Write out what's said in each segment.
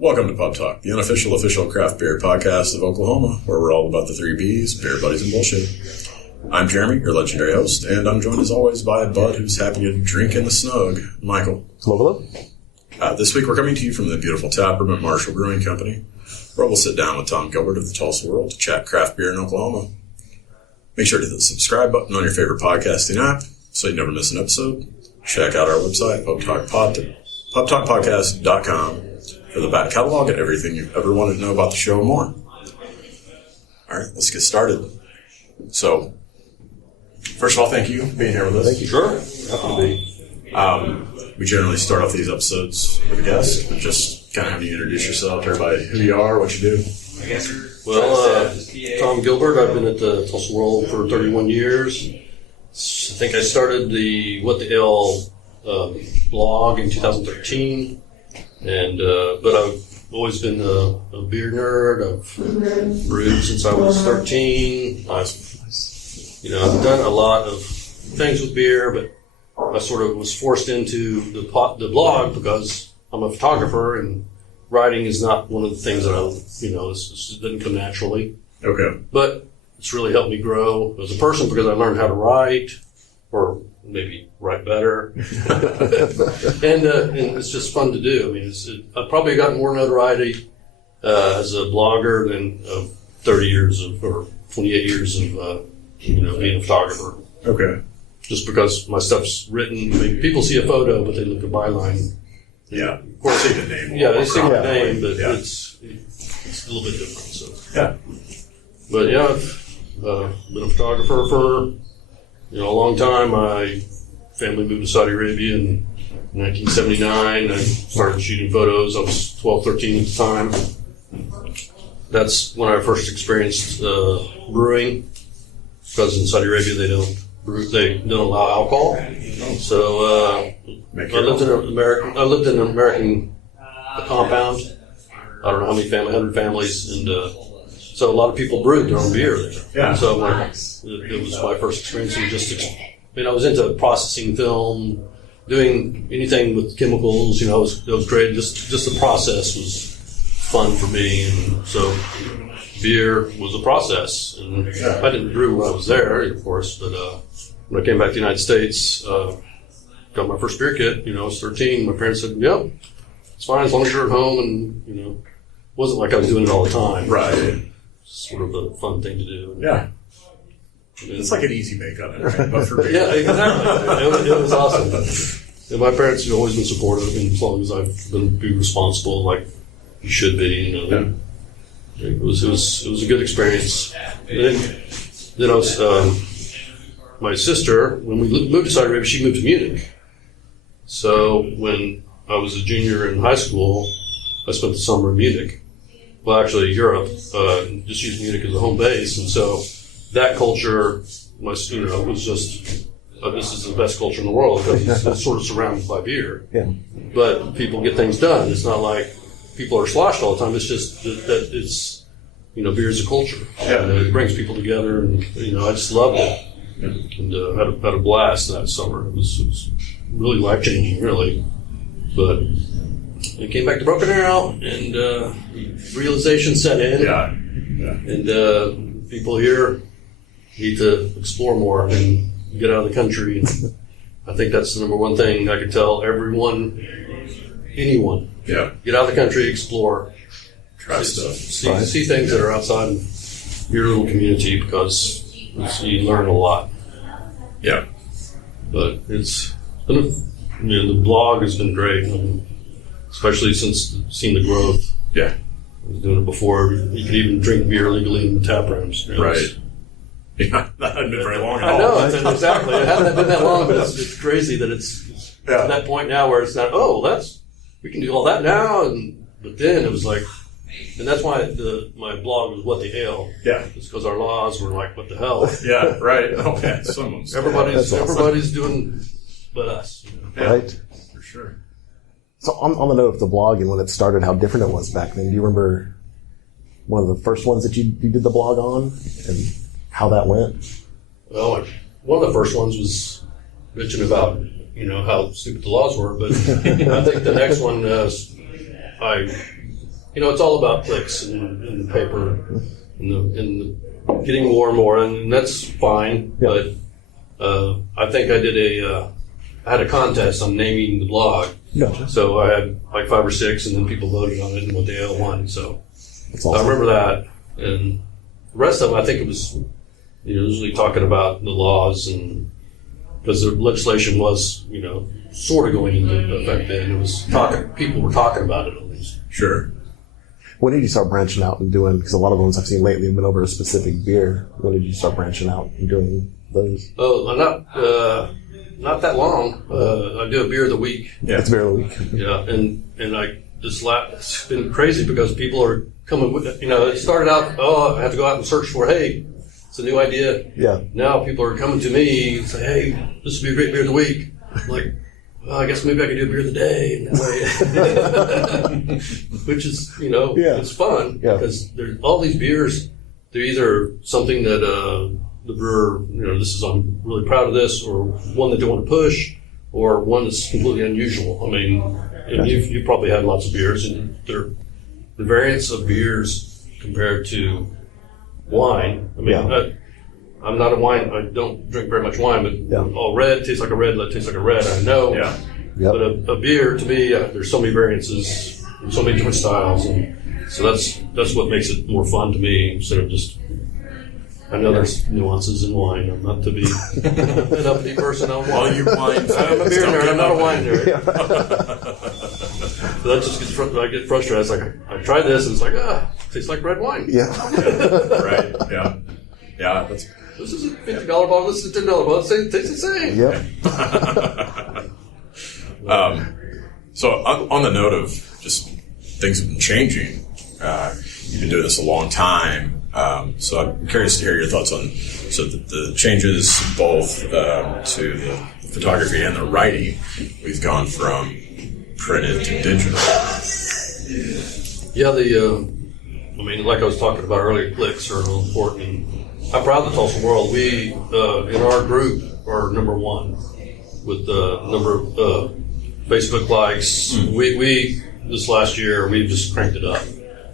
Welcome to Pub Talk, the unofficial official craft beer podcast of Oklahoma, where we're all about the three Bs, beer, buddies, and bullshit. I'm Jeremy, your legendary host, and I'm joined as always by a bud who's happy to drink in the snug, Michael. Hello, hello. This week we're coming to you from the beautiful taproom at Marshall Brewing Company, where we'll sit down with Tom Gilbert of the Tulsa World to chat craft beer in Oklahoma. Make sure to hit the subscribe button on your favorite podcasting app so you never miss an episode. Check out our website, pubtalkpodcast.com, for the back catalog and everything you've ever wanted to know about the show and more. All right, let's get started. So, first of all, thank you for being here with us. Thank you. Sure. Happy to be. We generally start off these episodes with a guest, but just kind of have you introduce yourself to everybody, who you are, what you do. Well, Tom Gilbert. I've been at the Tulsa World for 31 years. I think I started the What the Ale blog in 2013. And but I've always been a beer nerd. I've brewed since I was 13. I've done a lot of things with beer, but I sort of was forced into the blog because I'm a photographer, and writing is not one of the things that it didn't come naturally. Okay. But it's really helped me grow as a person because I learned how to write, or maybe write better. and it's just fun to do. I mean, I've probably gotten more notoriety as a blogger than 30 years or 28 years of being a photographer. Okay. Just because my stuff's written, maybe people see a photo, but they look at byline. Yeah. Of course, see the name. Yeah, they see the name, but yeah. it's a little bit different. So. Yeah. But yeah, I've been a photographer for a long time. My family moved to Saudi Arabia in 1979. I started shooting photos. I was 12, 13 at the time. That's when I first experienced brewing, because in Saudi Arabia they don't allow alcohol. So I lived in an American compound. I don't know how many 100 families, and so a lot of people brewed their own beer there. Yeah. So it was my first experience in I was into processing film, doing anything with chemicals. It was great. Just the process was fun for me, and so beer was a process. And I didn't brew when I was there, of course, but when I came back to the United States, got my first beer kit. I was 13. My parents said, "Yep, it's fine as long as you're at home," and it wasn't like I was doing it all the time. Right. Sort of a fun thing to do. Yeah. It's like an easy make on it, right? But for beer. Yeah, exactly. It was awesome. And my parents have always been supportive, and as long as I've been responsible, like you should be, Yeah. It was a good experience. And then I was my sister, when we moved to Saudi Arabia, she moved to Munich. So when I was a junior in high school, I spent the summer in Munich. Well, actually, Europe, just used Munich as a home base, and so that culture, was just this is the best culture in the world because it's sort of surrounded by beer. Yeah. But people get things done. It's not like people are sloshed all the time. It's just that it's beer is a culture. Yeah. And it brings people together, and I just loved it, and had a blast that summer. It was really life changing, really, but. I came back to Broken Arrow, and realization set in. Yeah. And people here need to explore more and get out of the country. And I think that's the number one thing I could tell anyone. Yeah. Get out of the country, explore. Try stuff. See things that are outside of your little community, because you learn a lot. Yeah. But it's been the blog has been great. Especially since seeing the growth. Yeah. I was doing it before. You could even drink beer legally in the tap rooms. Right. Yeah, that hadn't been very long at all. I know, exactly. It hasn't been that long, but it's crazy that it's at that point now where it's not, we can do all that now. But then it was like, and that's why my blog was What the Ale. Yeah. It's because our laws were like, what the hell? Yeah, right. Okay. Everybody's doing but us. Yeah. Right? For sure. So on the note of the blog and when it started, how different it was back then, do you remember one of the first ones that you did the blog on and how that went? Well, one of the first ones was bitching about, how stupid the laws were, but I think the next one, I it's all about clicks in the paper, and getting more and more, and that's fine. Yeah. But I think I had a contest on naming the blog. Gotcha. So I had like 5 or 6, and then people voted on it and what they all won. So That's awesome. I remember that, and the rest of them, I think it was usually talking about the laws, and because the legislation was sort of going into effect then. It was people were talking about it at least. Sure. When did you start branching out and doing, because a lot of the ones I've seen lately have been over a specific beer. When did you start branching out and doing those? Oh, not that long. I do a beer of the week. Yeah. It's beer of the week. Yeah, and it's been crazy because people are coming with, it started out, I have to go out and search for, hey, it's a new idea. Yeah. Now people are coming to me and say, hey, this would be a great beer of the week. I'm like, well, I guess maybe I could do a beer of the day. And that way. Which is, it's fun because there's all these beers. They're either something that the brewer, I'm really proud of this, or one that they want to push, or one that's completely unusual. I mean, and you've probably had lots of beers, and the variance of beers compared to wine. I mean, I'm not a wine. I don't drink very much wine, but all red tastes like a red. That tastes like a red. I know. Yeah. Yep. But a beer, to me, there's so many variances, and so many different styles, and so that's what makes it more fun to me instead of just. I know there's nuances in wine. I'm not to be an uppity person on wine. All you wine fans, I'm a beer nerd. I'm not a wine nerd. Yeah. So that just gets I get frustrated. It's like I tried this, and it's like tastes like red wine. Yeah. Right. Yeah. Yeah. That's. This is a $50 bottle. This is a $10 bottle. It tastes the same. Yep. So on the note of just things have been changing, you've been doing this a long time. So I'm curious to hear your thoughts on the changes both to the photography and the writing. We've gone from printed to digital. Yeah, like I was talking about earlier, clicks are real important. I'm proud of the Tulsa World. We, in our group, are number 1 with the number of Facebook likes. We this last year, we've just cranked it up,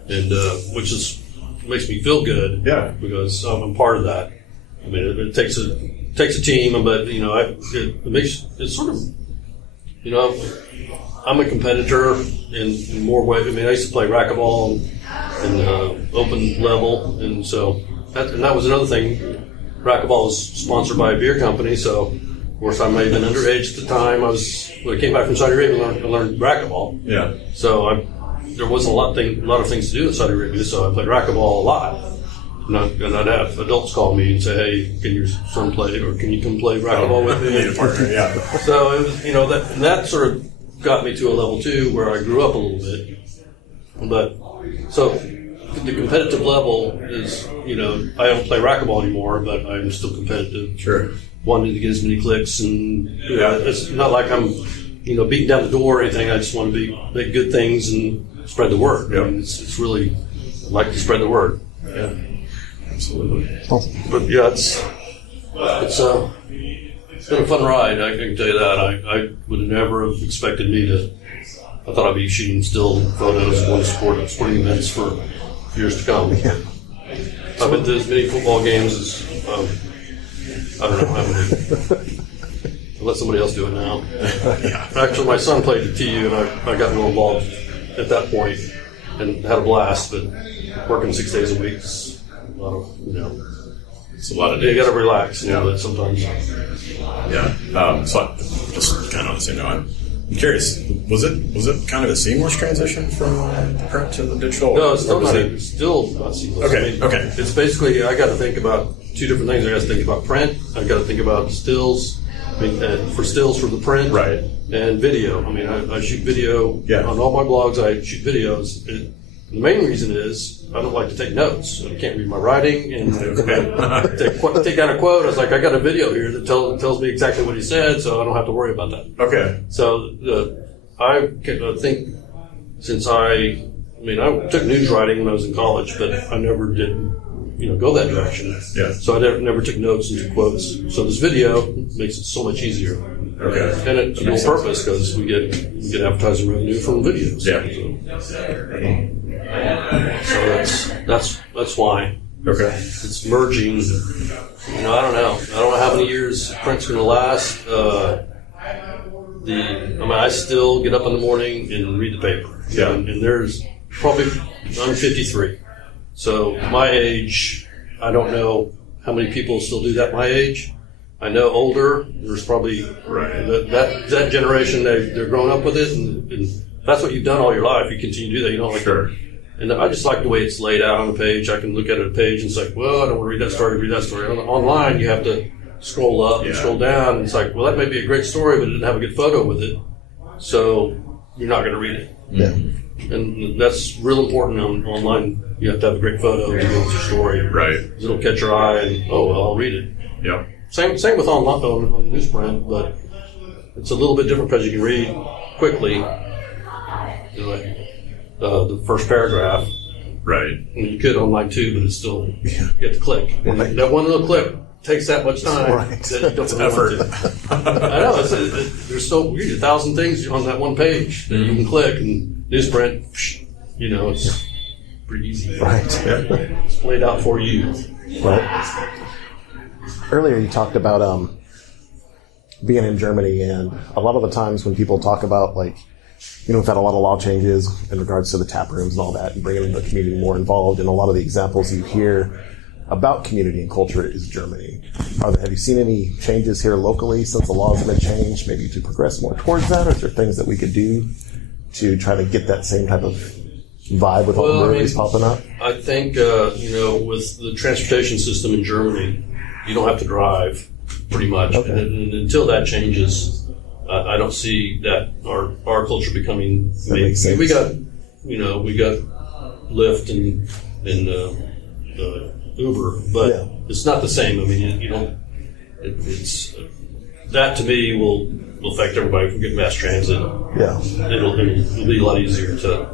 and which makes me feel good. Yeah, because I'm part of that. I mean, it takes a team, but it makes it sort of, I'm a competitor in more ways. I mean, I used to play racquetball and open level, and so. That was another thing. Racquetball was sponsored by a beer company, so of course I may have been underage at the time. When I came back from Saudi Arabia, I learned racquetball. Yeah. So there wasn't a lot of things to do in Saudi Arabia, so I played racquetball a lot. And I'd have adults call me and say, "Hey, can your son play, or can you come play racquetball with me?" Need a partner, yeah. So it was, that sort of got me to a level 2 where I grew up a little bit. But so. The competitive level is, I don't play racquetball anymore, but I'm still competitive. Sure. Wanting to get as many clicks, and it's not like I'm, beating down the door or anything. I just want to make good things and spread the word. Yep. I mean, it's really, I like to spread the word. Yeah. Absolutely. Awesome. But yeah, it's been a fun ride. I can tell you that. I would have never have expected I thought I'd be shooting still photos and going to sporting events for years to come. Yeah. I've been to as many football games as I don't know how many. I'll let somebody else do it now. Actually, my son played at TU, and I got real involved at that point and had a blast. But working 6 days a week is a lot of, it's a lot of days. You got to relax a little bit sometimes. Yeah. So just kind of on the same note, I'm curious, was it kind of a seamless transition from the print to the digital? No, it's still not seamless. Okay, okay. It's basically, I got to think about 2 different things. I got to think about print. I got to think about stills. For stills for the print. Right. And video. I mean, I shoot video. Yeah. On all my blogs, I shoot videos. The main reason is I don't like to take notes. I can't read my writing, and take down a quote. I was like, I got a video here that tells me exactly what he said, so I don't have to worry about that. Okay. So I think since I took news writing when I was in college, but I never did go that direction. Yeah. So I never took notes and took quotes. So this video makes it so much easier. Okay. And it's dual purpose because we get advertising revenue from videos. Yeah. So. So that's why. Okay. It's merging. I don't know. I don't know how many years print's going to last. I still get up in the morning and read the paper. Yeah. And there's probably, I'm 53. So my age, I don't know how many people still do that my age. I know older, there's probably that generation, they're growing up with it, and that's what you've done all your life. You continue to do that. You don't like Sure. And I just like the way it's laid out on the page. I can look at a page and it's like, well, I don't want to read that story, read that story. Online, you have to scroll up and scroll down. And it's like, well, that may be a great story, but it didn't have a good photo with it. So you're not going to read it. Yeah. And that's real important online. You have to have a great photo to go with your story. Right. It'll catch your eye and, I'll read it. Yeah. Same with online on newsprint, but it's a little bit different because you can read quickly. The first paragraph. Right. And you could online too, but it's still, you have to click. And Right. that one little click takes that much time. Right. That you don't It's really effort. want to. I know. There's so weird. 1,000 things on that one page that you can click, and newsprint, it's pretty easy. Right. It's laid out for you. Right. Earlier you talked about being in Germany, and a lot of the times when people talk about, like, we've had a lot of law changes in regards to the tap rooms and all that, and bringing the community more involved. And a lot of the examples you hear about community and culture is Germany. Have you seen any changes here locally since the laws have been changed, maybe to progress more towards that? Or is there things that we could do to try to get that same type of vibe with all the breweries popping up? I think, with the transportation system in Germany, you don't have to drive pretty much. Okay. And until that changes, I don't see that our culture becoming. That makes sense. We got Lyft and Uber, but it's not the same. I mean, you don't. It's that to me will affect everybody from getting mass transit. Yeah. It'll be a lot easier to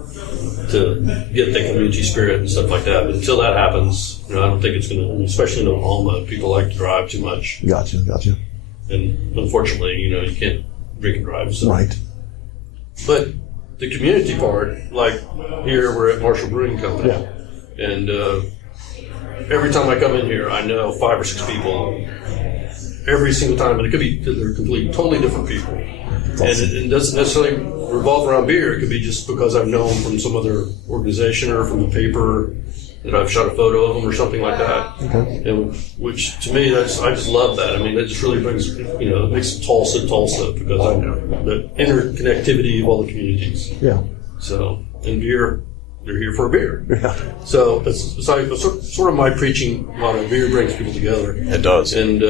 get the community spirit and stuff like that. But until that happens, I don't think it's going to. Especially in Oklahoma, people like to drive too much, Gotcha. and unfortunately, you can't drink and drive. So. Right. But the community part, like here, we're at Marshall Brewing Company, and every time I come in here, I know 5 or 6 people. Every single time, and it could be they're totally different people, awesome. And it doesn't necessarily revolve around beer. It could be just because I've known from some other organization or from the paper that I've shot a photo of them or something like that. Okay. And which to me, I just love that. I mean, it just really brings, it makes Tulsa because I know the interconnectivity of all the communities. Yeah. So, and beer, they're here for a beer. Yeah. So it's sort of my preaching motto. Beer brings people together. It does. And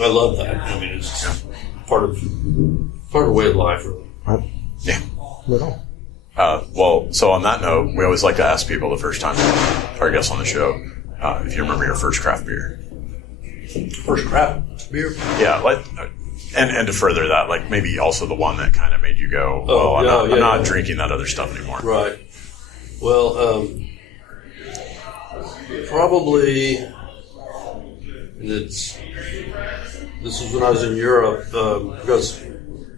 I love that. I mean, it's just part of the way of life, really. Right. Yeah. Right on. Well, so on that note, we always like to ask people the first time our guests on the show if you remember your first craft beer. First craft beer? Yeah, and to further that, like maybe also the one that kind of made you go, I'm not drinking that other stuff anymore. Right. Well, probably, and this was when I was in Europe, because,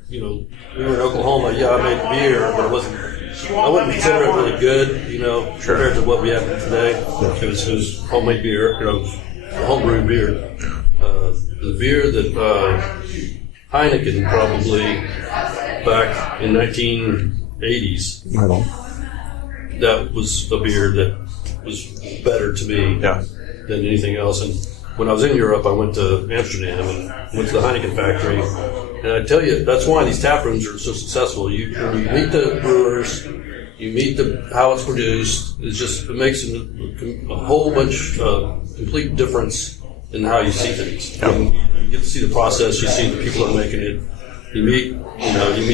we were in Oklahoma. Yeah, I made beer, but I wouldn't consider it really good, compared to what we have today. It was homemade beer, home-brewed beer. The beer that Heineken probably back in 1980s. Right on. That was a beer that was better to me than anything else. And when I was in Europe, I went to Amsterdam and went to the Heineken factory. And I tell you, that's why these tap rooms are so successful. When you meet the brewers, you meet how it's produced. It makes a whole bunch of complete difference in how you see things. Yep. You get to see the process. You see the people that are making it. You meet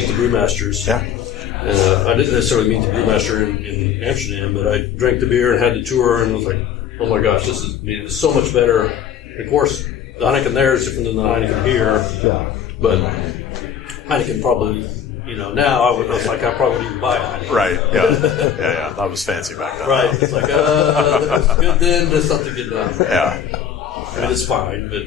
the brewmasters. Yeah. I didn't necessarily meet the brewmaster in Amsterdam, but I drank the beer and had the tour and was like, oh my gosh, this is so much better. And of course, the Heineken there is different than the Heineken here. Yeah. But Heineken probably, now I was like, I probably wouldn't even buy a Heineken. Right, yeah. That was fancy back then. Right. It's like, that's good then, that's something good now. Yeah. I mean, it's fine, but,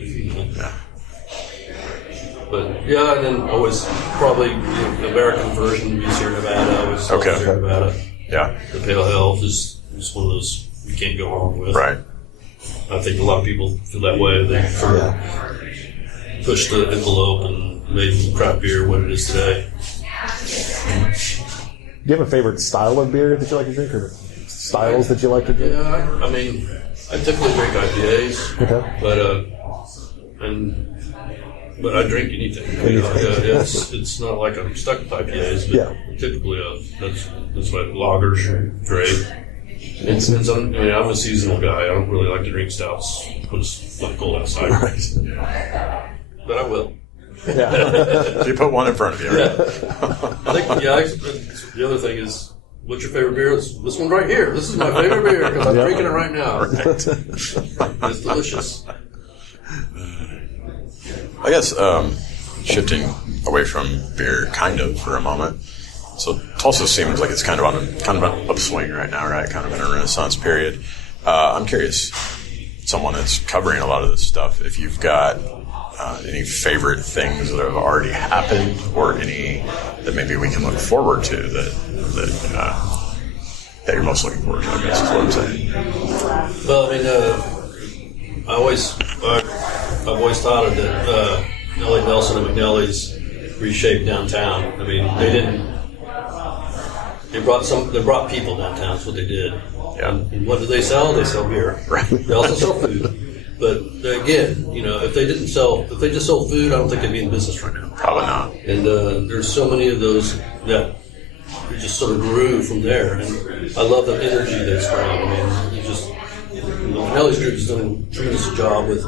But yeah, and then always probably the American version of Sierra Nevada. I was Sierra Nevada. Yeah. The Pale Ale is one of those you can't go wrong with. Right. I think a lot of people feel that way. They sort of pushed the envelope and made craft beer what it is today. Do you have a favorite style of beer that you like to drink, or styles that you like to drink? Yeah, I mean, I typically drink IPAs, but I drink anything. It's not like I'm stuck with IPAs, but typically that's what lagers are great. It depends on. I mean, I'm a seasonal guy. I don't really like to drink stouts when it's not cold outside. Right. But I will. Yeah. You put one in front of you, right? I think, the other thing is, what's your favorite beer? This one right here. This is my favorite beer because I'm drinking it right now. Right. It's delicious. I guess shifting away from beer, kind of for a moment. So Tulsa seems like it's kind of an upswing right now, right? Kind of in a renaissance period. I'm curious, someone that's covering a lot of this stuff, if you've got any favorite things that have already happened, or any that maybe we can look forward to that you're most looking forward to, I guess is what I'm saying. Well, I mean, I've always thought of that L.A. Nelson and McNally's reshaped downtown. I mean, they brought people downtown. That's what they did. Yeah. And what do they sell? They sell beer. Right. They also sell food. But again, if they just sold food, I don't think they'd be in business right now. Probably not. And there's so many of those that just sort of grew from there. And I love the energy they spread. I mean, the McNally's group has done a tremendous job with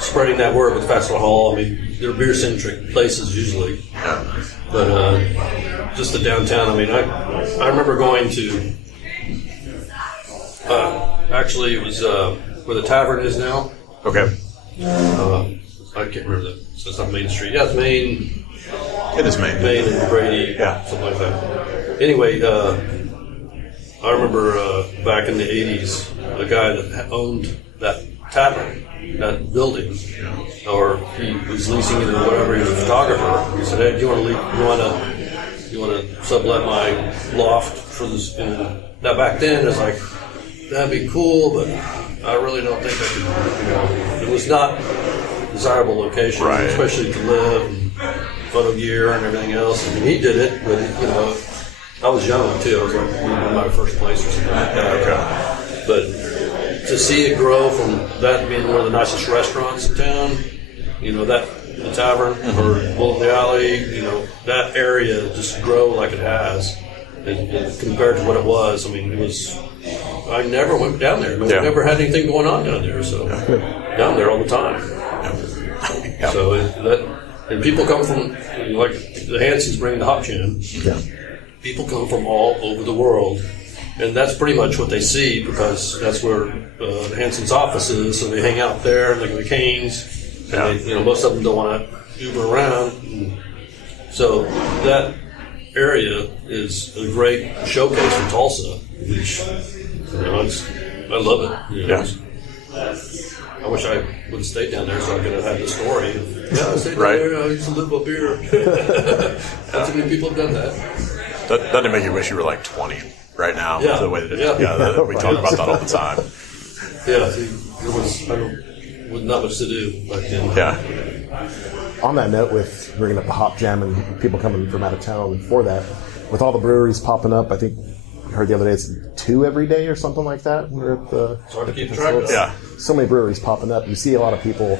spreading that word with Festival Hall. I mean, they're beer-centric places usually. Yeah. But just the downtown, I mean, I remember going to, actually it was where the tavern is now. Okay. I can't remember that. So it's not Main Street. Yeah, it's Main. It is Main. Main and Brady. Yeah. Something like that. Anyway, I remember back in the 80s, the guy that owned that tavern, that building, or he was leasing it or whatever, he was a photographer. He said, "Hey, do you want to sublet my loft for this?" And now back then, it's like, that'd be cool, but I really don't think I could, it was not a desirable location, right, especially to live, and photo gear and everything else. I mean, he did it, but, I was young, too. I was like in my first place or something like that. Okay. But to see it grow from that being one of the nicest restaurants in town, the tavern or Bullet in the Alley, that area just grow like it has. And compared to what it was, I mean, I never went down there. I mean, we never had anything going on down there, so down there all the time. Yeah. So and people come from, like the Hansons bring the Hop Jam. Yeah. People come from all over the world, and that's pretty much what they see because that's where the Hanson's office is. So they hang out there, and like the Canes, and they, most of them don't want to Uber around. And so that area is a great showcase for Tulsa, which I love it. I wish I would have stayed down there so I could have had the story. I stayed down there. I used to live up here. Not too many people have done that. Doesn't make you wish you were like 20 right now? Yeah. The way that we talk about that all the time. Yeah, there was not much to do back then. Yeah. On that note, with bringing up the Hop Jam and people coming from out of town for that, with all the breweries popping up, I think I heard the other day it's 2 every day or something like that. We're at the, it's hard to keep track of. Yeah. So many breweries popping up. You see a lot of people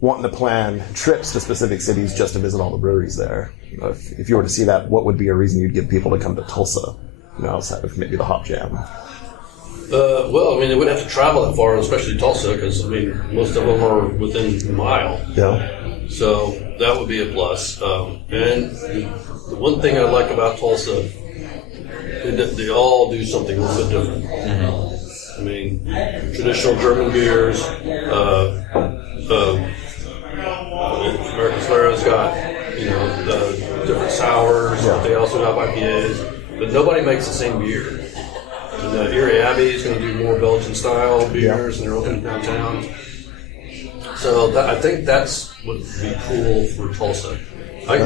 wanting to plan trips to specific cities just to visit all the breweries there. If you were to see that, what would be a reason you'd get people to come to Tulsa, outside of maybe the Hop Jam? Well, I mean, they wouldn't have to travel that far, especially Tulsa, because, most of them are within a mile. Yeah. So that would be a plus. And the one thing I like about Tulsa, they all do something a little bit different. Mm-hmm. Traditional German beers, American Solera's got, different sours. Yeah. They also got IPAs, but nobody makes the same beer. And Erie Abbey is going to do more Belgian-style beers, and they're opening downtown. So I think that's what would be cool for Tulsa. I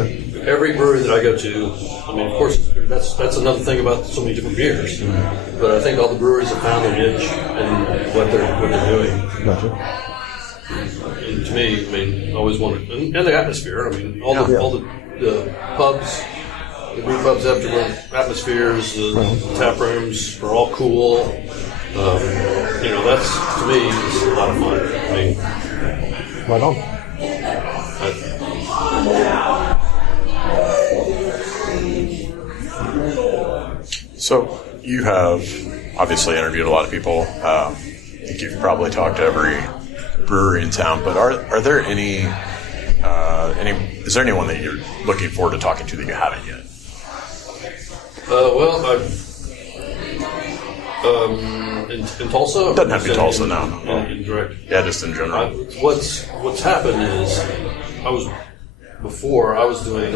every brewery that I go to, I mean, of course, that's another thing about so many different beers. But I think all the breweries have found their niche and what they're doing. Gotcha. And to me, I mean, I always wanted, and the atmosphere. I mean, all the pubs, the brew pubs have different atmospheres. The tap rooms are all cool. That's, to me, is a lot of fun. I mean, Right on. So you have obviously interviewed a lot of people. I think you've probably talked to every brewery in town. But are there any? Is there anyone that you're looking forward to talking to that you haven't yet? In Tulsa? Doesn't have to be Tulsa, no. In direct. Yeah, just in general. What's happened is I was doing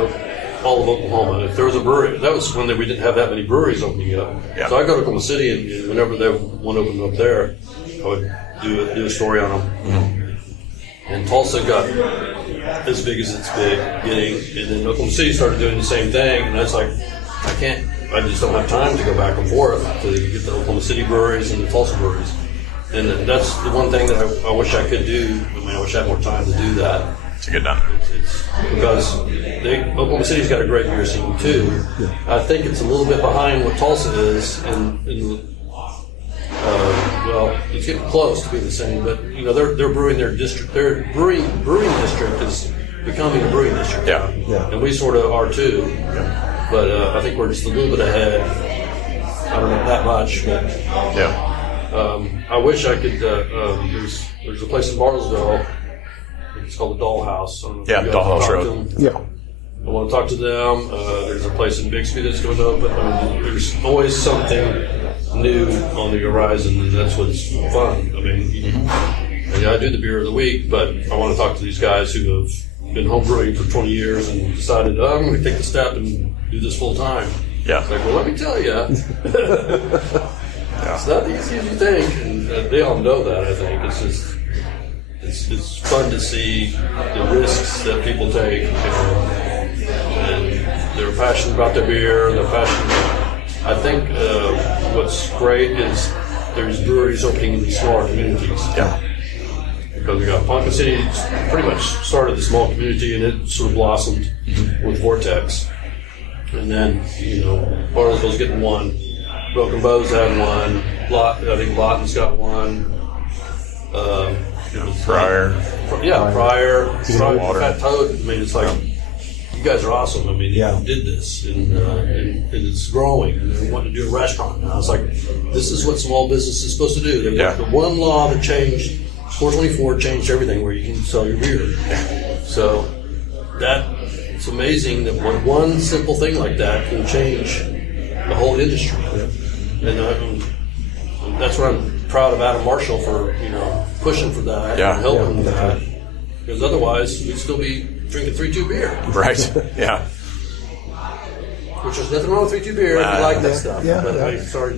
all of Oklahoma. If there was a brewery, that was when we didn't have that many breweries opening up. Yeah. So I go to Oklahoma City, and whenever one opened up there, I would do a story on them. Mm-hmm. And Tulsa got as big as it's getting, and then Oklahoma City started doing the same thing, and that's like, I just don't have time to go back and forth to get the Oklahoma City breweries and the Tulsa breweries. And that's the one thing that I wish I could do. I mean, I wish I had more time to do that. To get done. It's because Oklahoma City's got a great beer scene too. Yeah. I think it's a little bit behind what Tulsa is, and it's getting close to being the same. But they're brewing their district. Their brewing district is becoming a brewing district. Yeah. And we sort of are too. Yeah. But I think we're just a little bit ahead. I don't know that much, but I wish I could. There's a place in Bartlesville. It's called the Dollhouse. Yeah, Dollhouse Road. Yeah. I want to talk to them. There's a place in Bixby that's going to open. I mean, there's always something new on the horizon, and that's what's fun. I mean, I do the beer of the week, but I want to talk to these guys who have been home brewing for 20 years and decided, I'm going to take the step and do this full time. Yeah. It's like, well, let me tell you, it's not as easy as you think, and they all know that. I think it's just. It's fun to see the risks that people take, and they're passionate about their beer. They're passionate. I think what's great is there's breweries opening in these smaller communities. Yeah. Because we got Ponca City pretty much started the small community, and it sort of blossomed with Vortex. And then Bartlesville's getting one. Broken Bow's had one. I think Lawton's got one. Prior. Fat Toad. I mean, it's like, you guys are awesome. I mean, you did this, and it's growing, and they want to do a restaurant now. It's like, this is what small business is supposed to do. They've got the one law that changed, 424 changed everything where you can sell your beer. So it's amazing that one simple thing like that can change the whole industry. And that's what I'm proud of Adam Marshall for, pushing for that and helping with that. Because otherwise, we'd still be drinking 3-2 beer. Right. Yeah. Which there's nothing wrong with 3-2 beer if you like that stuff. Yeah. But I'm sorry.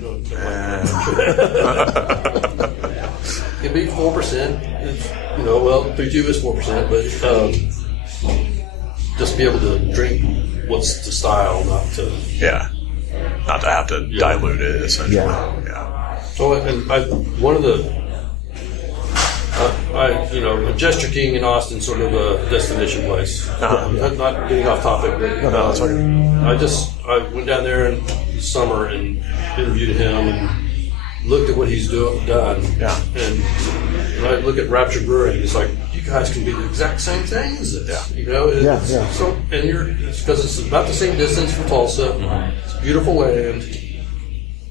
It'd be 4%. It's, 3-2 is 4%, but just be able to drink what's the style, not to. Yeah. Not to have to dilute it, essentially. Yeah. So, one of the. Gesture King in Austin, sort of a destination place. Not getting off topic, but I went down there in the summer and interviewed him and looked at what he's done. Yeah. And when I look at Rapture Brewing, it's like, you guys can be the exact same thing as this. So, and it's because it's about the same distance from Tulsa. Mm-hmm. It's a beautiful land,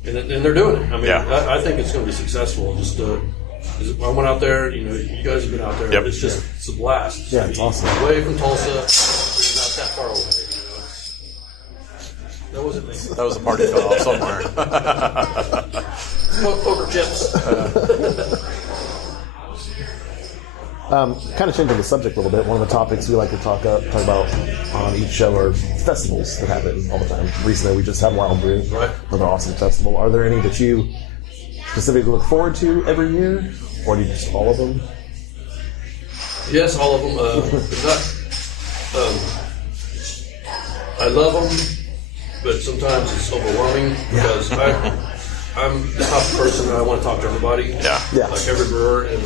and they're doing it. I mean, I think it's going to be successful. Just I went out there. You guys have been out there. Yep. It's a blast. Yeah, it's awesome. Away from Tulsa, not that far away. That wasn't me. That was a party fell off somewhere. Poker chips. Kind of changing the subject a little bit. One of the topics we like to talk about on each show are festivals that happen all the time. Recently, we just had Wild Brew, another awesome festival. Are there any that you specifically look forward to every year, or do you just all of them? Yes, all of them. I love them, but sometimes it's overwhelming because I'm the type of person that I want to talk to everybody. Yeah. Like every brewer, and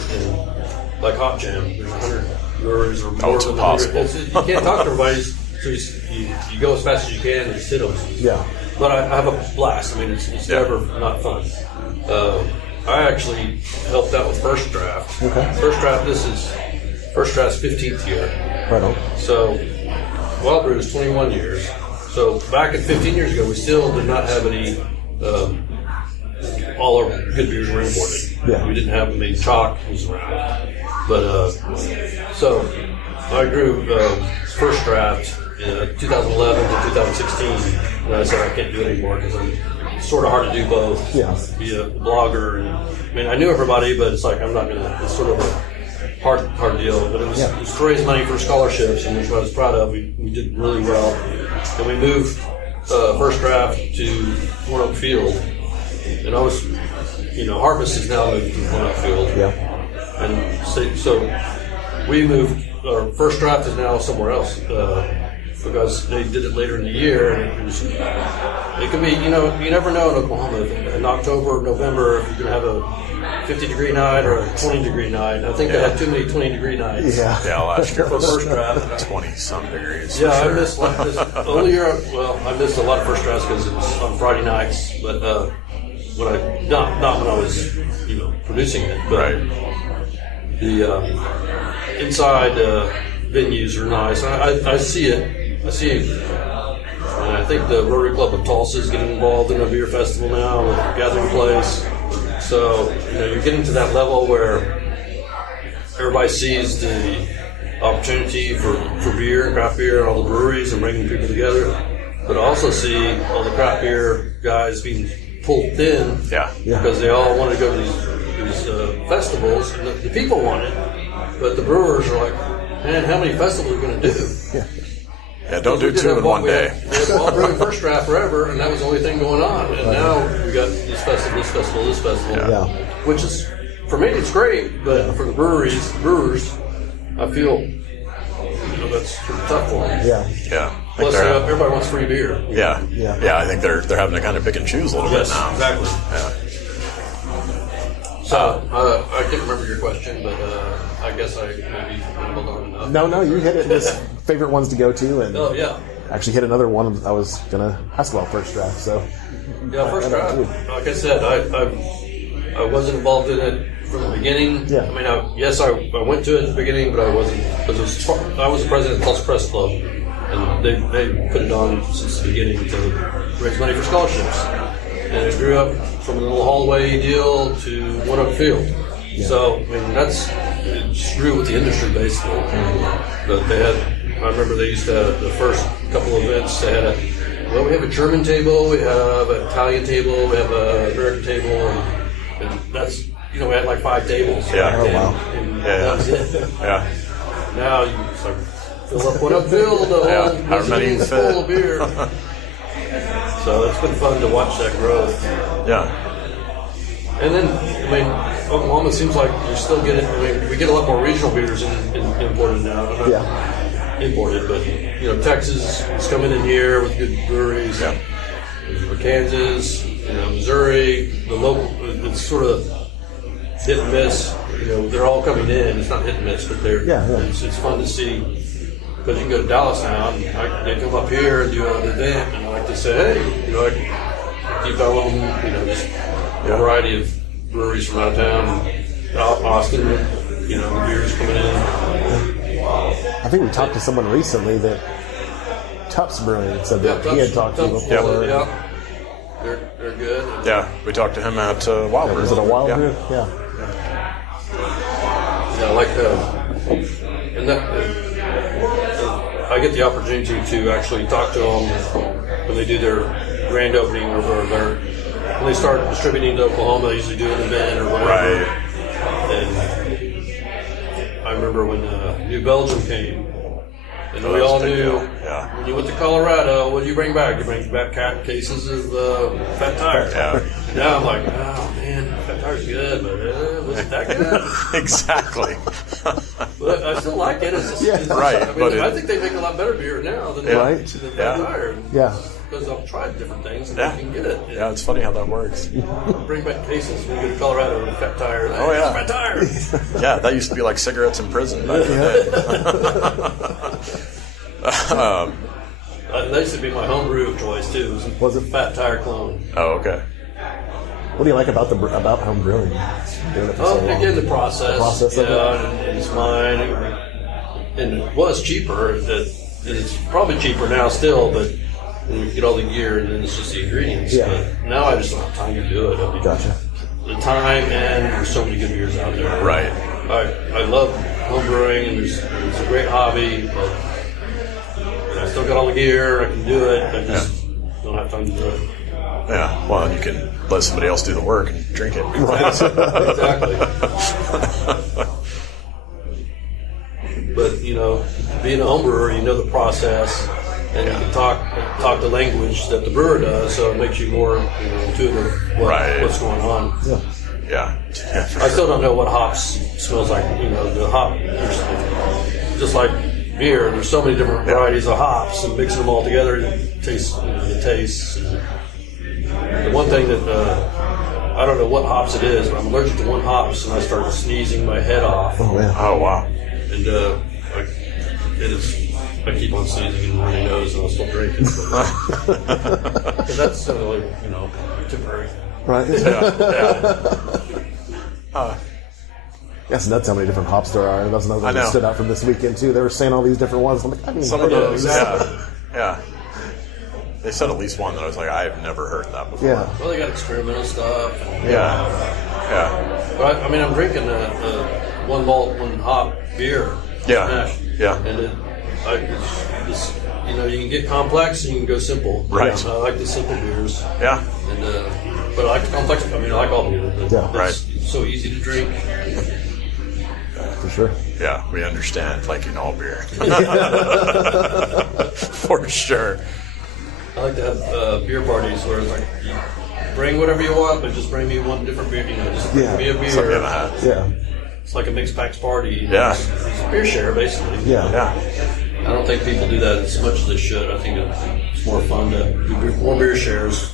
like Hot Jam, there's 100 brewers or more it's than impossible. 100. You can't talk to everybody, so you go as fast as you can and just hit them. Yeah. But I have a blast. I mean, it's never not fun. I actually helped out with First Draft. Okay. First Draft's 15th year. Right on. So Wild Brew is 21 years. So back at 15 years ago, we still did not have any. All our good beers were imported. Yeah. We didn't have. I mean, chalk was around, but so I grew First Draft in 2011 to 2016, and I said I can't do it anymore because it's sort of hard to do both. Yeah. Be a blogger, and I mean I knew everybody, but it's like I'm not gonna. It's sort of a hard deal. But it was to raise money for scholarships, and which I was proud of. We did really well, and we moved First Draft to One Oak Field, and I was, Harvest is now moved to One Oak Field. Yeah. And so we moved. Our First Draft is now somewhere else. Because they did it later in the year, and it can be, you never know in Oklahoma. In October or November, if you're going to have a 50-degree night or a 20-degree night. I think they had too many 20-degree nights. Yeah. Last year For was First Draft. 20-some degrees. Yeah, for I sure. missed like this only year. Well, I missed a lot of First Drafts because it was on Friday nights. But when not when I was, producing it. But Right. the inside venues are nice. I see it. I see it. And I think the Rotary Club of Tulsa is getting involved in a beer festival now with a gathering place. So, you're getting to that level where everybody sees the opportunity for beer and craft beer and all the breweries and bringing people together. But I also see all the craft beer guys being pulled thin because they all want to go to these festivals. And the people want it, but the brewers are like, man, how many festivals are we going to do? Yeah, don't do two in one day. We had Wild Brewing First Draft forever, and that was the only thing going on. And now we got this festival, this festival, Yeah. which is, for me, it's great, but for the brewers, I feel, that's pretty tough for them. Yeah. Yeah. Plus, everybody wants free beer. Yeah. Yeah. Yeah, I think they're having to kind of pick and choose a little bit now. Exactly. Yeah. So, I can't remember your question, but I guess I maybe rambled on enough. No, you hit it. Just favorite ones to go to, and Oh, yeah. actually hit another one I was gonna ask about First Draft. So Yeah, First Draft. Like I said, I wasn't involved in it from the beginning. Yeah. I mean, I went to it at the beginning, but I wasn't. Because I was the president of Tulsa Press Club, and they put it on since the beginning to raise money for scholarships. And it grew up from a little hallway deal to One Oak Field. Yeah. So, I mean, it grew with the industry basically. But they had, I remember they used to have the first couple of events, they had we have a German table, we have an Italian table, we have an American table, and that's, we had like 5 tables. Yeah. Oh, wow. And that was it. Yeah. Now you just like fill up One Oak Field, the whole However many you fit. full of beer. So it's been fun to watch that growth. Yeah. And then, I mean, Oklahoma seems like you're still getting, we get a lot more regional beers imported now. Not imported, but, Texas is coming in here with good breweries. Yeah. Kansas, Missouri, the local, it's sort of hit and miss. They're all coming in. It's not hit and miss, but it's fun to see. Because you can go to Dallas now, and they come up here and do an event, and I like to say, hey, I keep our own, just a variety of breweries from out of town. Austin, the beers coming in. I think we talked to someone recently that Tufts Brewing said that he had talked to you before. Yeah, they're good. Yeah, we talked to him at Wild Brew. Is it a Wild Brew? Yeah. Yeah, I like and that. I get the opportunity to actually talk to them when they do their grand opening or when they start distributing to Oklahoma. They usually do an event or whatever. Right. And I remember when New Belgium came, and we all knew when you went to Colorado, what did you bring back? You bring back cases of Fat Tire. Yeah. Now I'm like, oh man, Fat Tire's good, but Was it that good? Exactly. But I still like it. It's just, Right, I mean, but I think they make a lot better beer now than Right. than Yeah. Fat Tire. Yeah. Because I've tried different things and Yeah. I can get it. Yeah, it's funny how that works. Bring back cases when we go to Colorado with Fat Tire. Oh, yeah. Fat Tire. Yeah, that used to be like cigarettes in prison back in the day. That used to be my homebrew of choice too. Was it? Fat Tire clone? Oh, okay. What do you like about about home brewing? Doing it for so long. Again, the process. The process of it. And it's mine. And it was cheaper. It's probably cheaper now still, but when you get all the gear and then it's just the ingredients. Yeah. But now I just don't have time to do it. I mean, Gotcha. the time, and there's so many good beers out there. Right. I love home brewing, and it's a great hobby, but I still got all the gear. I can do it. I just don't have time to do it. Yeah. Well, you can let somebody else do the work and drink it. Exactly. But being a home brewer, you know the process, and you can talk the language that the brewer does, so it makes you more intuitive what's going on. Yeah. Yeah. For I sure. still don't know what hops smells like. The hop, just like beer. There's so many different varieties of hops, and mixing them all together, it tastes the taste. The one thing that I don't know what hops it is, but I'm allergic to one hops, and I start sneezing my head off. Oh man. Oh, wow. And I keep on sneezing and running nose, and I'll still drink it. Because that's really, temporary. Right. Yeah. Yes, nuts how many different hops there are. And that's another thing that stood out from this weekend too. They were saying all these different ones. I'm like, I didn't Some even of heard those, yeah. They said at least one that I was like, I have never heard that before. Yeah. Well, they got experimental stuff. Yeah. But I'm drinking a one malt, one hop beer. Yeah. Mash. Yeah. And it's you can get complex and you can go simple. Right. I like the simple beers. Yeah. And but I like the complex. I mean, I like all beer. But Yeah. Right. It's so easy to drink. For sure. Yeah, we understand liking all beer. For sure. I like to have beer parties where it's like you bring whatever you want, but just bring me one different beer. Just bring me a beer. Something in a hat. Yeah. It's like a mixed packs party. Yeah. It's a beer share, basically. Yeah. Yeah. I don't think people do that as much as they should. I think it's more fun to do more beer shares.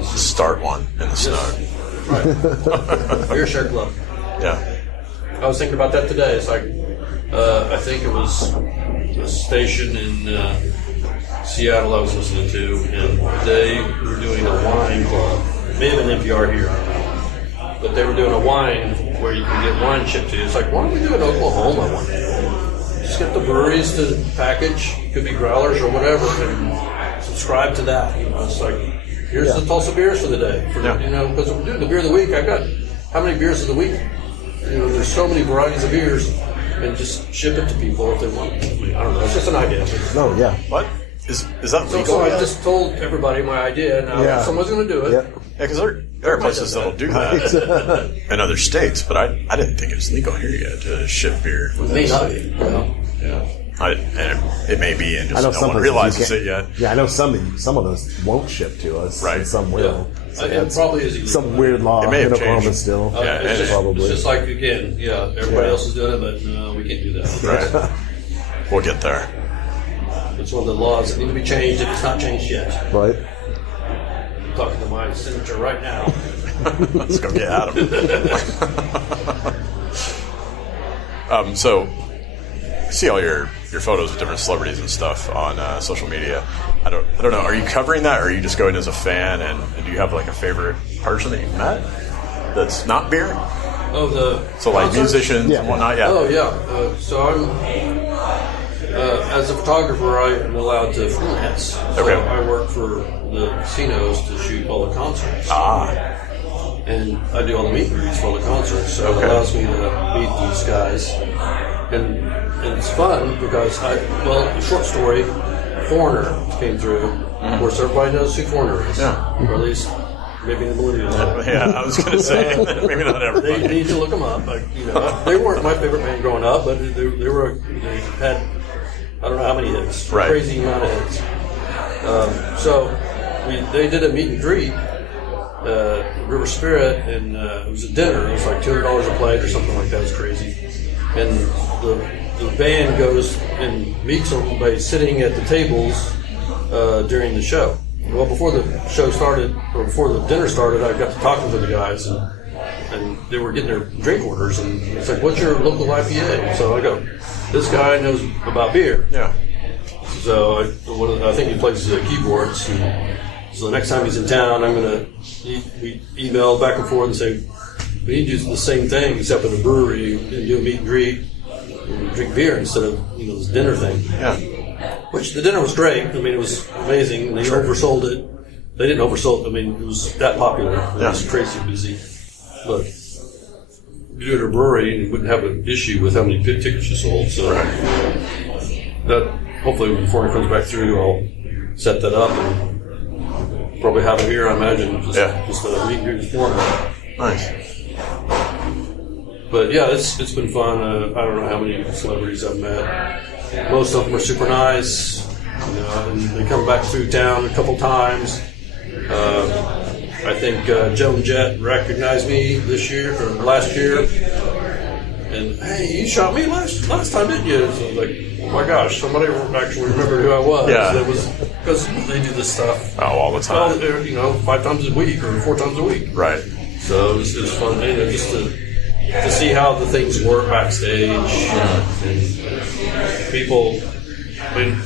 Just start one in the snow. Right. Beer share club. Yeah. I was thinking about that today. It's like, I think it was a station in Seattle I was listening to, and they were doing a wine club. It may have been NPR here. But they were doing a wine where you can get wine shipped to you. It's like, why don't we do it in Oklahoma one day? Just get the breweries to package, could be growlers or whatever, and subscribe to that. It's like, here's the Tulsa beers for the day. Because we're doing the beer of the week. I got how many beers of the week? There's so many varieties of beers, and just ship it to people if they want. I don't know. It's just an idea. No, yeah. What? Is that legal? So I just told everybody my idea. Now someone's going to do it. Yeah. Yeah, because there are places that'll do that in other states, but I didn't think it was legal here yet to ship beer. It may not be. And it may be, and I know just no some one places realizes you it yet. can't- Yeah, I know some of those won't ship to us. Right. And some will. So It that's probably is illegal. some weird law It may have in Oklahoma changed. still. Yeah, it's, just, probably. it's just like, again, everybody else is doing it, but no, we can't do that. Right. We'll get there. It's one of the laws that need to be changed if it's not changed yet. Right. I'm talking to my senator right now. Let's go get at him. So, I see all your photos with different celebrities and stuff on social media. I don't know. Are you covering that, or are you just going as a fan? And do you have like a favorite person that you've met that's not beer? Oh, So like concerts? musicians and whatnot. Yeah. Oh, yeah. So I'm, as a photographer, I am allowed to freelance. So Okay. I work for the casinos to shoot all the concerts. And I do all the meet and greets for all the concerts. So it allows me to meet these guys. And it's fun because short story, Foreigner came through. Of course, everybody knows who Foreigner is. Yeah. Or at least maybe the millennials. Yeah, I was going to say maybe not They everybody. need to look them up. They weren't my favorite band growing up, but they had I don't know how many hits, Right. crazy amount of hits. So they did a meet and greet, River Spirit, and it was a dinner. It was like $200 a plate or something like that. It was crazy. And the band goes and meets them by sitting at the tables during the show. Well, before the show started, or before the dinner started, I got to talking to the guys, and they were getting their drink orders, and it's like, what's your local IPA? So I go, this guy knows about beer. Yeah. So I think he plays keyboards. And so the next time he's in town, we email back and forth and say, we need to do the same thing except at a brewery and do a meet and greet and drink beer instead of this dinner thing. Yeah. Which the dinner was great. I mean, it was amazing. They oversold it. They didn't oversold it. I mean, it was that popular. It was crazy busy. But you do it at a brewery, and you wouldn't have an issue with how many tickets you sold. So that hopefully before it comes back through, I'll set that up and probably have it here. I imagine just a meet and greet format. Nice. But yeah, it's been fun. I don't know how many celebrities I've met. Most of them are super nice, and they come back through town a couple times. I think Joan Jett recognized me last year, and hey, you shot me last time, didn't you? So I was like, oh my gosh, somebody actually remembered who I was. Yeah. It was because they do this stuff. All the time. 5 times a week or 4 times a week. Right. So it was fun, just to see how the things work backstage. And people, I mean,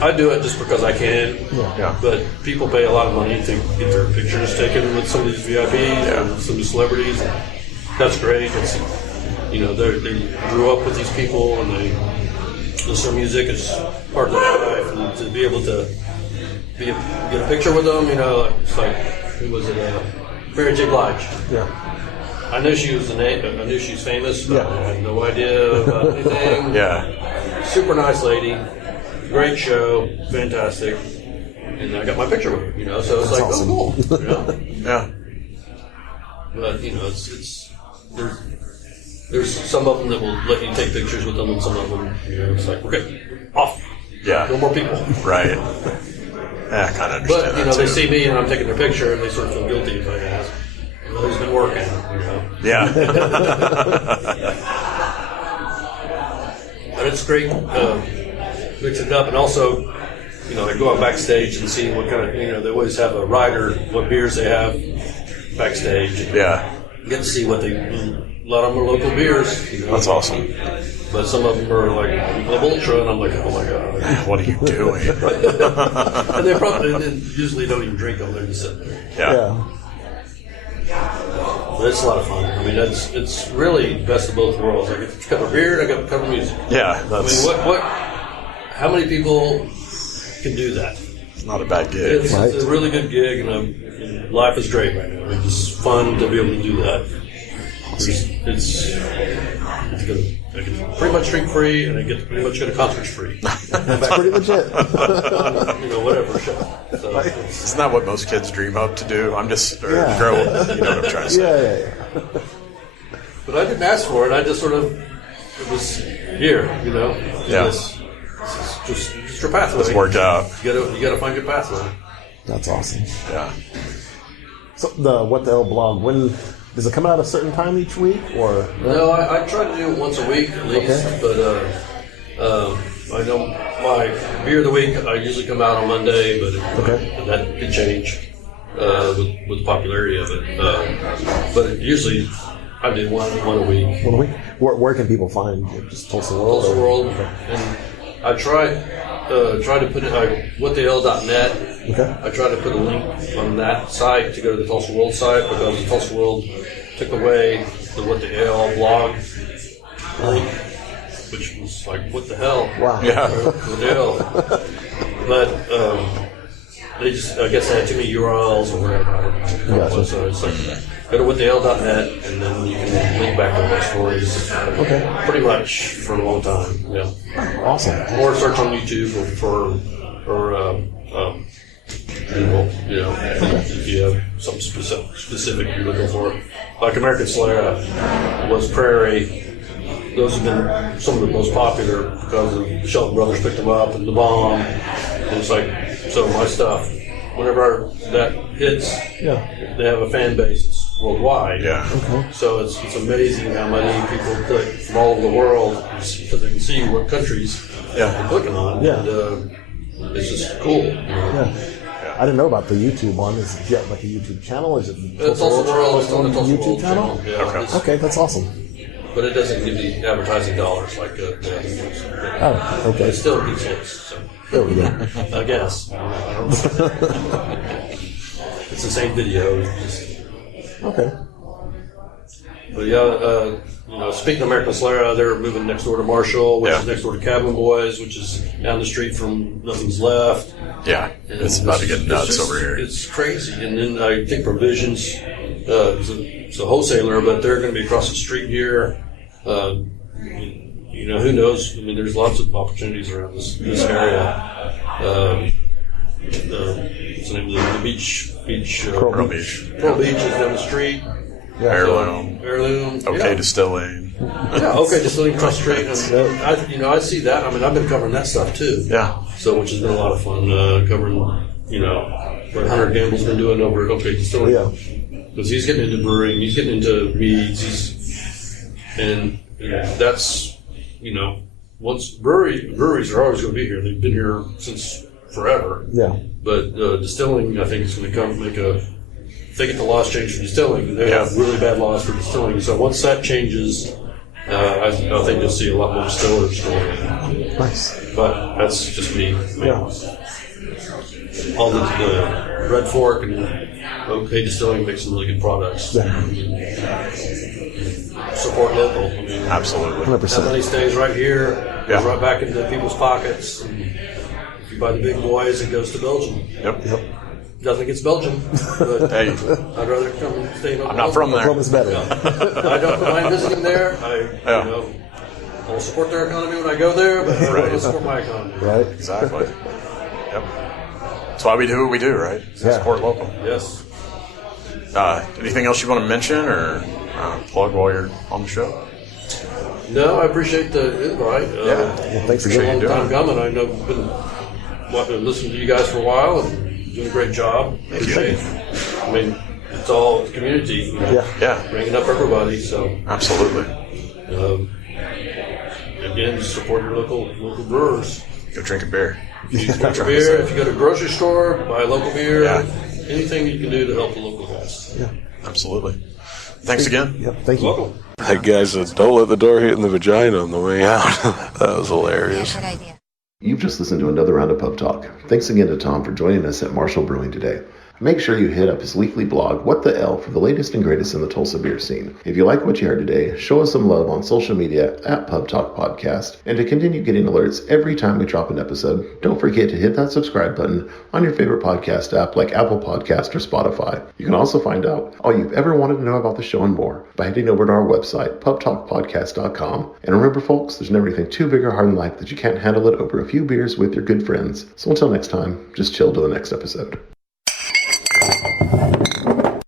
I do it just because I can. Yeah. But people pay a lot of money to get their pictures taken with some of these VIPs and some of these celebrities. That's great. It's, they grew up with these people, and their music is part of their life, and to be able to get a picture with them, it's like, who was it? Mary J. Blige. Yeah. I knew she was I knew she was famous, but I had no idea about anything. Yeah. Super nice lady, great show, fantastic, and I got my picture with her. So it's like, awesome. oh, cool. Yeah. But it's there's some of them that will let you take pictures with them, and some of them, it's like, okay, off. Yeah. No more people. Right. Yeah, I kind of understand But that they too. see me and I'm taking their picture, and they sort of feel guilty if I ask. Well, who's been working? Yeah. But it's great mixing it up, and also, I go out backstage and see what kind of, they always have a rider, what beers they have backstage. Yeah. Get to see what a lot of them are local beers. That's awesome. But some of them are like Club Ultra, and I'm like, oh my god. What are you doing? And they usually don't even drink them, they're just sitting there. Yeah. But it's a lot of fun. I mean, it's really best of both worlds. I get to cover beer, and I get to cover music. Yeah. That's how many people can do that? not a bad gig. It's a really good gig, and life is great right now. It's just fun to be able to do that. It's good. I can pretty much drink free, and I get to pretty much go to concerts free. That's pretty legit. Whatever show. So, Isn't that what most kids dream of to do? I'm just grow. You know what I'm trying to say? Yeah. but I didn't ask for it. I just sort of it was here. Yeah. It's just your pathway. It's worked out. You gotta find your pathway. That's awesome. Yeah. So the What the Hell blog, when does it come out a certain time each week, or? No, I try to do it once a week at least. Okay. But I know my beer of the week. I usually come out on Monday, but that could change with the popularity of it. But usually I do one a week. 1 week. Where can people find you? Just Tulsa World? Tulsa World, Okay. and I try to put it whattheL.net. Okay. I try to put a link on that site to go to the Tulsa World site, because the Tulsa World took away the What the L blog link, which was like, what the hell? Wow. Yeah. What the hell? But they just, I guess they had too many URLs or whatever. Gotcha. So it's like, go to whattheL.net, and then you can link back to my stories. Okay. Pretty much for a long time. Yeah. Awesome. Or search on YouTube for Google, if you have something specific you're looking for. Like American Slayer was Prairie. Those have been some of the most popular because the Shelton Brothers picked them up, and The Bomb. And it's like, so my stuff whenever that hits, Yeah. they have a fan base worldwide. Yeah. Okay. So it's amazing how many people click from all over the world because they can see what countries they're clicking on. Yeah. And it's just cool. Yeah. I didn't know about the YouTube one. Is it like a YouTube channel? Is it It's also World. It's on the Tulsa YouTube World channel? Yeah, Okay. Okay, that's awesome. but it doesn't give the advertising dollars like the Oh, But okay. it still gets hits. So There we go. I guess I don't know. It's the same video. Okay. But yeah, speaking of American Solera, they're moving next door to Marshall, which is next door to Cabin Boys, which is down the street from Nothing's Left. Yeah. And It's about to get nuts just- over here. It's crazy. And then I think Provisions is a wholesaler, but they're going to be across the street here. Who knows? I mean, there's lots of opportunities around this area. What's the name of the beach? Pearl Beach. Pearl Beach is down the street. Heirloom. Heirloom. Okay yeah. Distilling. Yeah, okay, distilling across the street. And, I see that. I mean, I've been covering that stuff too. Yeah. So, which has been a lot of fun, covering, what Hunter Gamble's been doing over at OK Distilling. Yeah. Because he's getting into brewing, he's getting into meads, and that's, once breweries are always going to be here. They've been here since forever. Yeah. But distilling, I think, is going to come if they get the laws changed for distilling, they have really bad laws for distilling. So once that changes, I think you'll see a lot more distillers going in. Nice. But that's just me. Yeah. All the Red Fork and OK Distilling make some really good products. Yeah. Support local. I mean, Absolutely. 100%. that money stays right here, goes Yeah. right back into people's pockets. And if you buy the big boys, it goes to Belgium. Yep. Nothing against Belgium, but Hey, I'd rather come and stay in Oklahoma. I'm not from there. Oklahoma's better. I don't mind visiting there. I'll support their economy when I go there, but I don't want to support my economy. Right? Exactly. Yep. That's why we do what we do, right? Yeah. Support local. Yes. Anything else you want to mention or plug while you're on the show? No, I appreciate the invite. Well, thanks It's a again. long doing time it. coming. I know I've been listening to you guys for a while and doing a great job. Appreciate it. I mean, it's all community. Yeah. Bringing up everybody. So Absolutely. again, support your local brewers. Go drink a beer. If you drink a beer, if you go to a grocery store, buy a local beer. Yeah. Anything you can do to help the local guys. Yeah. Absolutely. Thanks again. Yep. Thank you. Welcome. That guy said, "Don't let the door hit in the vagina on the way out." That was hilarious. Good idea. You've just listened to another round of Pub Talk. Thanks again to Tom for joining us at Marshall Brewing today. Make sure you hit up his weekly blog, What the L, for the latest and greatest in the Tulsa beer scene. If you like what you heard today, show us some love on social media at Pub Talk Podcast. And to continue getting alerts every time we drop an episode, don't forget to hit that subscribe button on your favorite podcast app like Apple Podcast or Spotify. You can also find out all you've ever wanted to know about the show and more by heading over to our website, pubtalkpodcast.com. And remember, folks, there's never anything too big or hard in life that you can't handle it over a few beers with your good friends. So until next time, just chill to the next episode.